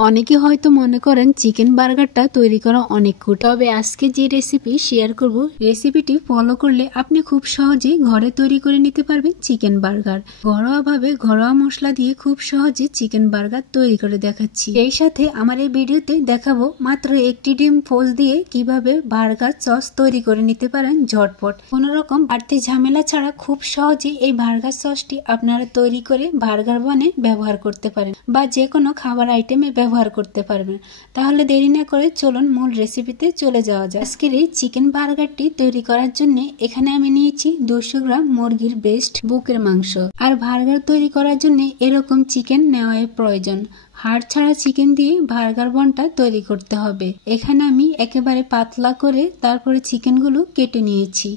অনেকে হয়তো মনে করেন চিকেন বার্গারটা তৈরি করা অনেক কঠিন, তবে আজকে যে রেসিপি শেয়ার করব রেসিপিটি ফলো করলে আপনি খুব সহজেই ঘরে তৈরি করে নিতে পারবেন চিকেন বার্গার। ঘরোয়াভাবে ঘরোয়া মশলা দিয়ে খুব সহজে চিকেন বার্গার তৈরি করে দেখাচ্ছি। এই সাথে আমার এই ভিডিওতে দেখাবো মাত্র একটি ডিম পোচ দিয়ে কিভাবে বার্গার সস তৈরি করে নিতে পারেন ঝটপট, কোনো রকম বাড়তি ঝামেলা ছাড়া খুব সহজে এই বার্গার সসটি আপনারা তৈরি করে বার্গার বানে ব্যবহার করতে পারেন বা যে কোনো খাবার আইটেমে ব্যবহার করতে পারবেন। তাহলে দেরি না করে চলুন মূল রেসিপিতে চলে যাওয়া যায়। আজকের এই চিকেন বার্গারটি তৈরি করার জন্য এখানে আমি নিয়েছি 200 গ্রাম মুরগির বেস্ট বুকের মাংস। আর বার্গার তৈরি করার জন্য এরকম চিকেন নেওয়ার প্রয়োজন। হাড় ছাড়া চিকেন দিয়ে বার্গার বনটা তৈরি করতে হবে। এখানে আমি একেবারে পাতলা করে তারপরে চিকেনগুলো কেটে নিয়েছি।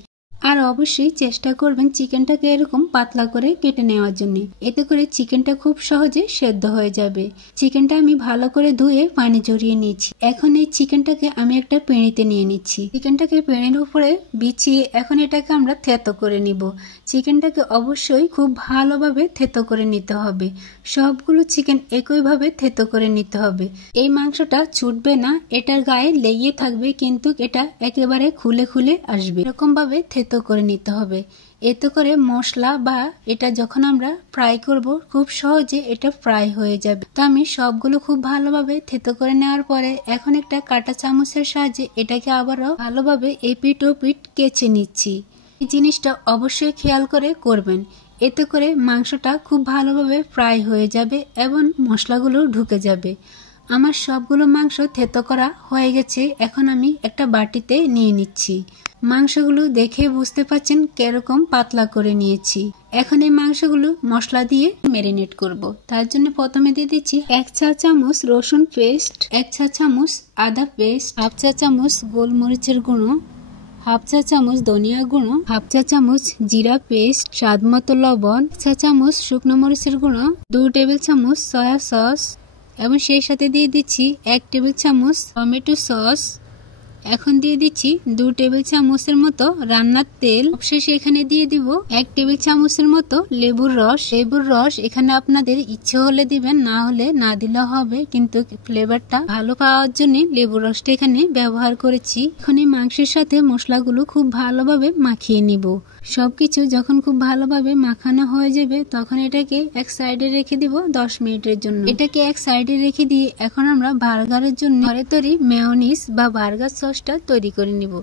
আর অবশ্যই চেষ্টা করবেন চিকেনটাকে এরকম পাতলা করে কেটে নেওয়ার জন্য, এতে করে চিকেনটা খুব সহজে সেদ্ধ হয়ে যাবে। চিকেনটা আমি ভালো করে ধুয়ে পানি ঝরিয়ে নিয়েছি। এখন এই চিকেনটাকে আমি একটা পেঁড়িতে নিয়ে নিচ্ছি। চিকেনটাকে পেঁড়ির উপরে বিছিয়ে এখন এটাকে আমরা থেতো করে নিব। চিকেনটাকে অবশ্যই খুব ভালোভাবে থেতো করে নিতে হবে। সবগুলো চিকেন একইভাবে থেতো করে নিতে হবে। এই মাংসটা ছুটবে না, এটার গায়ে লেগে থাকবে, কিন্তু এটা একেবারে খুলে খুলে আসবে। এরকম ভাবে থেতো করে নিতে হবে। এতে করে মশলা বা এটা যখন আমরা ফ্রাই করব খুব সহজে এটা ফ্রাই হয়ে যাবে। তো আমি সবগুলো খুব ভালোভাবে থেতো করে নেওয়ার পরে এখন একটা কাঁটা চামচের সাহায্যে এটাকে আবারও ভালোভাবে এপিট ও পিট কেচে নিচ্ছি। এই জিনিসটা অবশ্যই খেয়াল করে করবেন, এতে করে মাংসটা খুব ভালোভাবে ফ্রাই হয়ে যাবে এবং মশলাগুলো ঢুকে যাবে। আমার সবগুলো মাংস থেতো করা হয়ে গেছে। এখন আমি একটা বাটিতে নিয়ে নিচ্ছি। মাংসগুলো দেখে বুঝতে পারছেন কিরকম পাতলা করে নিয়েছি। এখন এই মাংসগুলো মশলা দিয়ে ম্যারিনেট করব। তার জন্য প্রথমে দিয়ে দিচ্ছি 1 চা চামচ রসুন পেস্ট, 1 চা চামচ আদা পেস্ট, 1/2 চা চামচ গোলমরিচের গুঁড়ো, 1/2 চা চামচ ধনিয়া গুঁড়ো, 1/2 চা চামচ জিরা পেস্ট, স্বাদ মতো লবণ, 1 চা চামচ শুকনো মরিচের গুঁড়ো, 2 টেবিল চামচ সয়া সস এবং সেই সাথে দিয়ে দিচ্ছি 1 টেবিল চামচ টমেটো সস। এখন দিয়ে দিচ্ছি 2 টেবিল চামচের মতো রান্নার তেল। অবশেষে এখানে দিয়ে দিব 1 টেবিল চামচের মতো লেবুর রস। লেবুর রস এখানে আপনাদের ইচ্ছে হলে দিবেন, না হলে না দিলে হবে, কিন্তু ফ্লেভারটা ভালো পাওয়ার জন্য লেবুর রসটা এখানে ব্যবহার করেছি। এখন এই মাংসের সাথে মশলাগুলো খুব ভালোভাবে মাখিয়ে নিব। সবকিছু যখন খুব ভালোভাবে মাখানো হয়ে যাবে তখন এটাকে এক সাইডে রেখে দিব 10 মিনিটের জন্য। এটাকে এক সাইডে রেখে দিয়ে এখন আমরা বার্গারের জন্য ঘরে তৈরি মেয়োনিজ বা বার্গার সসটা তৈরি করে নিব।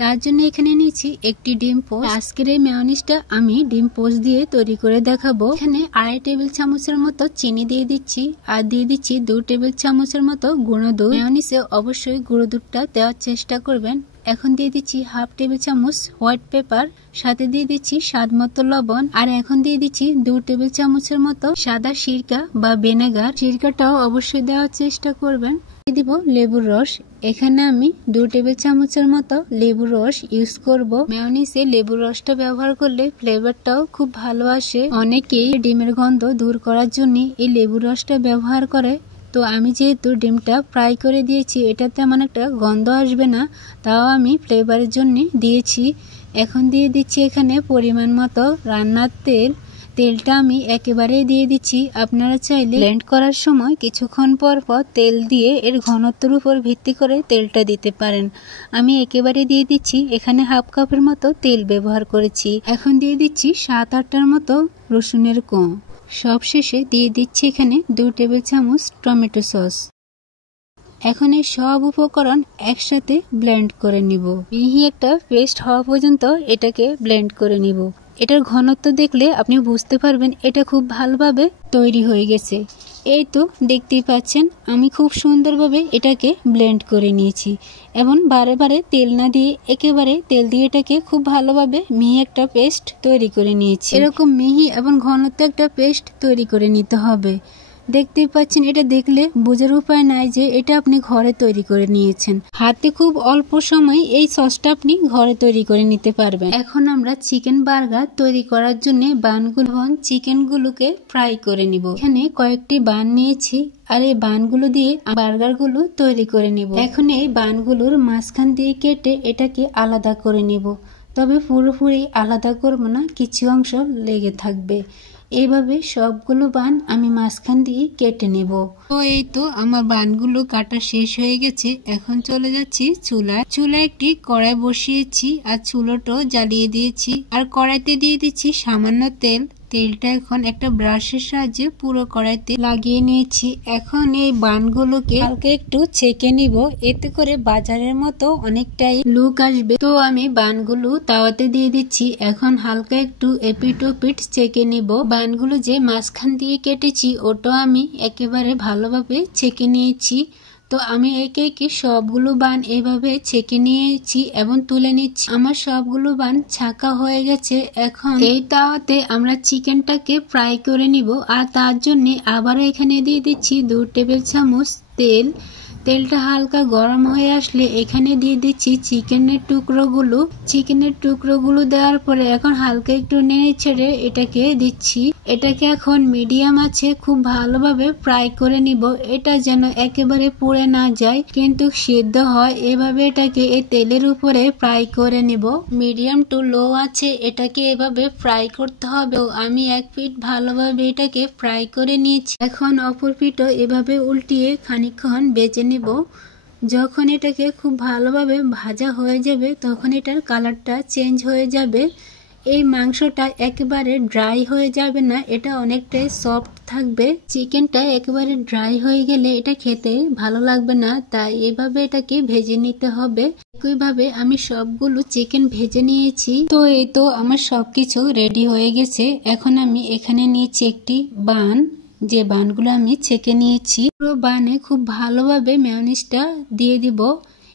তার জন্য এখানে নিয়েছি একটি ডিম পোস্ট। আজকের এই মেয়োনিজটা আমি ডিম পোস্ট দিয়ে তৈরি করে দেখাবো। এখানে 2.5 টেবিল চামচের মতো চিনি দিয়ে দিচ্ছি আর দিয়ে দিচ্ছি 2 টেবিল চামচের মতো গুঁড়ো দুধ। মেয়োনিজে অবশ্যই গুঁড়ো দুধটা দেওয়ার চেষ্টা করবেন। এখন দিয়ে দিচ্ছি 1/2 টেবিল চামচ হোয়াইট পেপার, সাথে দিয়ে দিচ্ছি স্বাদ মতো লবণ, আর এখন দিয়ে দিচ্ছি 2 টেবিল চামচের মতো সাদা সিরকা বা ভিনেগার। সিরকাটাও অবশ্যই দেওয়ার চেষ্টা করবেন। দিয়ে দিব লেবুর রস। এখানে আমি 2 টেবিল চামচের মতো লেবুর রস ইউজ করব। মেয়োনিজে লেবুর রসটা ব্যবহার করলে ফ্লেভারটাও খুব ভালো আসে। অনেকেই ডিমের গন্ধ দূর করার জন্য এই লেবুর রসটা ব্যবহার করে। তো আমি যেহেতু ডিমটা ফ্রাই করে দিয়েছি এটাতে তেমন একটা গন্ধ আসবে না, তাও আমি ফ্লেভারের জন্য দিয়েছি। এখন দিয়ে দিচ্ছি এখানে পরিমাণ মতো রান্নার তেল। তেলটা আমি একেবারেই দিয়ে দিচ্ছি। আপনারা চাইলে ব্লেন্ড করার সময় কিছুক্ষণ পর পর তেল দিয়ে এর ঘনত্বের উপর ভিত্তি করে তেলটা দিতে পারেন। আমি একেবারে দিয়ে দিচ্ছি। এখানে 1/2 কাপের মতো তেল ব্যবহার করেছি। এখন দিয়ে দিচ্ছি 7-8টার মতো রসুনের কোয়া। সবশেষে দিয়ে দিচ্ছি এখানে 2 টেবিল চামচ টমেটো সস। এখন এই সব উপকরণ একসাথে ব্লেন্ড করে নিব। মিহি একটা পেস্ট হওয়া পর্যন্ত এটাকে ব্লেন্ড করে নিব। এটার ঘনত্ব দেখলে আপনি বুঝতে পারবেন এটা খুব ভালোভাবে তৈরি হয়ে গেছে। এই তো দেখতেই পাচ্ছেন আমি খুব সুন্দরভাবে এটাকে ব্লেন্ড করে নিয়েছি এবং বারে বারে তেল না দিয়ে একেবারে তেল দিয়ে এটাকে খুব ভালোভাবে মিহি একটা পেস্ট তৈরি করে নিয়েছি। এরকম মিহি এবং ঘনত্ব একটা পেস্ট তৈরি করে নিতে হবে। দেখতেই পাচ্ছেন, এটা দেখলে বোঝার উপায় নাই যে এটা আপনি ঘরে তৈরি করে নিয়েছেন। হাতে খুব অল্প সময় এই সসটা আপনি ঘরে তৈরি করে নিতে পারবেন। এখন আমরা চিকেন বার্গার তৈরি করার জন্য বানগুলো এবং চিকেনগুলোকে ফ্রাই করে নিব। এখানে কয়েকটি বান নিয়েছি আর এই বানগুলো দিয়ে বার্গারগুলো তৈরি করে নিব। এখন এই বানগুলোর মাঝখান দিয়ে কেটে এটাকে আলাদা করে নিব, তবে পুরোপুরি আলাদা করব না, কিছু অংশ লেগে থাকবে। এইভাবে সবগুলো বান আমি মাঝখান দিয়ে কেটে নেব। তো এই তো আমার বানগুলো কাটা শেষ হয়ে গেছে। এখন চলে যাচ্ছি চুলায়। চুলায় একটি কড়াই বসিয়েছি আর চুলোটাও জ্বালিয়ে দিয়েছি আর কড়াইতে দিয়ে দিচ্ছি সামান্য তেল। তেলটা এখন একটা ব্রাশের সাহায্যে পুরো কড়াইতে লাগিয়ে নিয়েছি। এখন এই বানগুলোকে হালকা একটু ছেঁকে নিব, এতে করে বাজারের মতো অনেকটাই লুক আসবে। তো আমি বানগুলো তাওয়াতে দিয়ে দিচ্ছি। এখন হালকা একটু এপিট ওপিট ছেঁকে নিব। বানগুলো যে মাঝখান দিয়ে কেটেছি ওটাও আমি একেবারে ভালোভাবে ছেঁকে নিয়েছি। তো আমি একে একে সবগুলো বান এইভাবে ছেঁকে নিয়েছি এবং তুলে নিচ্ছি। আমার সবগুলো বান ছাকা হয়ে গেছে। এখন এই তাওয়াতে আমরা চিকেনটাকে ফ্রাই করে নিব আর তার জন্য আবারও এখানে দিয়ে দিচ্ছি 2 টেবিল চামচ তেল। তেলটা হালকা গরম হয়ে আসলে এখানে দিয়ে দিচ্ছি চিকেনের টুকরোগুলো দেওয়ার পরে এখন হালকা একটু নেড়ে ছেড়ে এটাকে দিচ্ছি। এটাকে এখন মিডিয়াম আছে খুব ভালোভাবে ফ্রাই করে নিব। এটা যেন একেবারে পুড়ে না যায় কিন্তু সিদ্ধ হয়, এভাবে এটাকে এই তেলের উপরে ফ্রাই করে নিব। মিডিয়াম টু লো আছে এটাকে এভাবে ফ্রাই করতে হবে। আমি এক পিঠ ভালোভাবে এটাকে ফ্রাই করে নিয়েছি। এখন অপর পিঠও এভাবে উল্টিয়ে খানিকক্ষণ বেজে নিব। যখন এটাকে খুব ভালোভাবে ভাজা হয়ে যাবে তখন এটার কালারটা চেঞ্জ হয়ে যাবে। এই মাংসটা একেবারে ড্রাই হয়ে যাবে না, এটা অনেকটাই সফট থাকবে। চিকেনটা একেবারে ড্রাই হয়ে গেলে এটা খেতে ভালো লাগবে না, তাই এভাবে এটাকে ভেজে নিতে হবে। একইভাবে আমি সবগুলো চিকেন ভেজে নিয়েছি। তো এই তো আমার সবকিছু রেডি হয়ে গেছে। এখন আমি এখানে নিয়েছি একটি বান, যে বানগুলো আমি ছেঁকে নিয়েছি। পুরো বানে খুব ভালোভাবে মেয়োনিজটা দিয়ে দিব।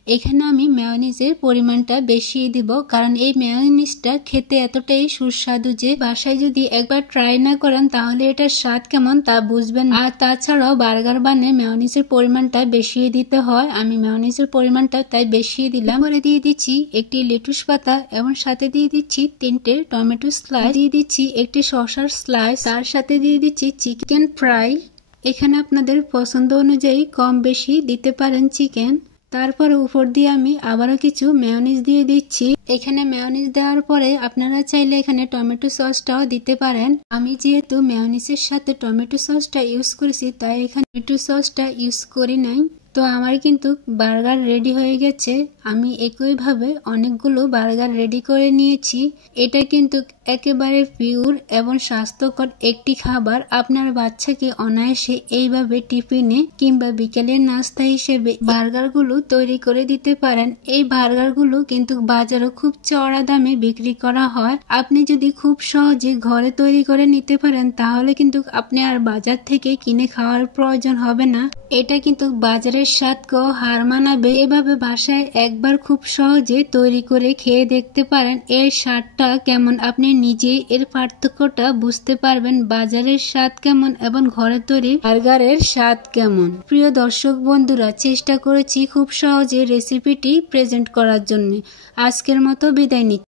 এখানে আমি মেয়োনিজের পরিমাণটা বেশি দিব, কারণ এই মেয়োনিজটা খেতে এতটাই সুস্বাদু যে বাসায় যদি একবার ট্রাই না করেন তাহলে এটার স্বাদ কেমন তা বুঝবেন। আর তাছাড়াও বার্গার বানে মেয়োনিজের পরিমাণটা বেশি দিতে হয়, আমি মেয়োনিজের পরিমাণটা তাই বেশি দিলাম। পরে দিয়ে দিচ্ছি একটি লেটুস পাতা এবং সাথে দিয়ে দিচ্ছি 3টে টমেটো স্লাইস, দিয়ে দিচ্ছি একটি শসার স্লাইস, তার সাথে দিয়ে দিচ্ছি চিকেন ফ্রাই। এখানে আপনাদের পছন্দ অনুযায়ী কম বেশি দিতে পারেন চিকেন। তারপরে উপর দিয়ে আমি আবারও কিছু মেয়োনিজ দিয়ে দিচ্ছি। এখানে মেয়োনিজ দেওয়ার পরে আপনারা চাইলে এখানে টমেটো সসটাও দিতে পারেন। আমি যেহেতু মেয়োনিজের সাথে টমেটো সসটা ইউজ করেছি তাই এখানে টমেটো সসটা ইউজ করি নাই। তো আমার কিন্তু বার্গার রেডি হয়ে গেছে। আমি একইভাবে অনেকগুলো বার্গার রেডি করে নিয়েছি। এটা কিন্তু একেবারে পিওর এবং স্বাস্থ্যকর একটি খাবার। আপনার বাচ্চাকে অনায়াসে এইভাবে টিফিনে কিংবা বিকেলের নাস্তা হিসেবে বার্গারগুলো তৈরি করে দিতে পারেন। এই বার্গারগুলো কিন্তু বাজারে খুব চড়া দামে বিক্রি করা হয়। আপনি যদি খুব সহজে ঘরে তৈরি করে নিতে পারেন তাহলে কিন্তু আপনি আর বাজার থেকে কিনে খাওয়ার প্রয়োজন হবে না। এটা কিন্তু বাজারের স্বাদকেও হার মানাবে। এভাবে বাসায় একবার খুব সহজে তৈরি করে খেয়ে দেখতে পারেন। এর স্বাদটা কেমন আপনি নিজেই এর পার্থক্যটা বুঝতে পারবেন, বাজারের স্বাদ কেমন এবং ঘরে তৈরি বার্গারের স্বাদ কেমন। প্রিয় দর্শক বন্ধুরা, চেষ্টা করেছি খুব সহজে রেসিপিটি প্রেজেন্ট করার জন্য। আজকের মতো বিদায় নিচ্ছি।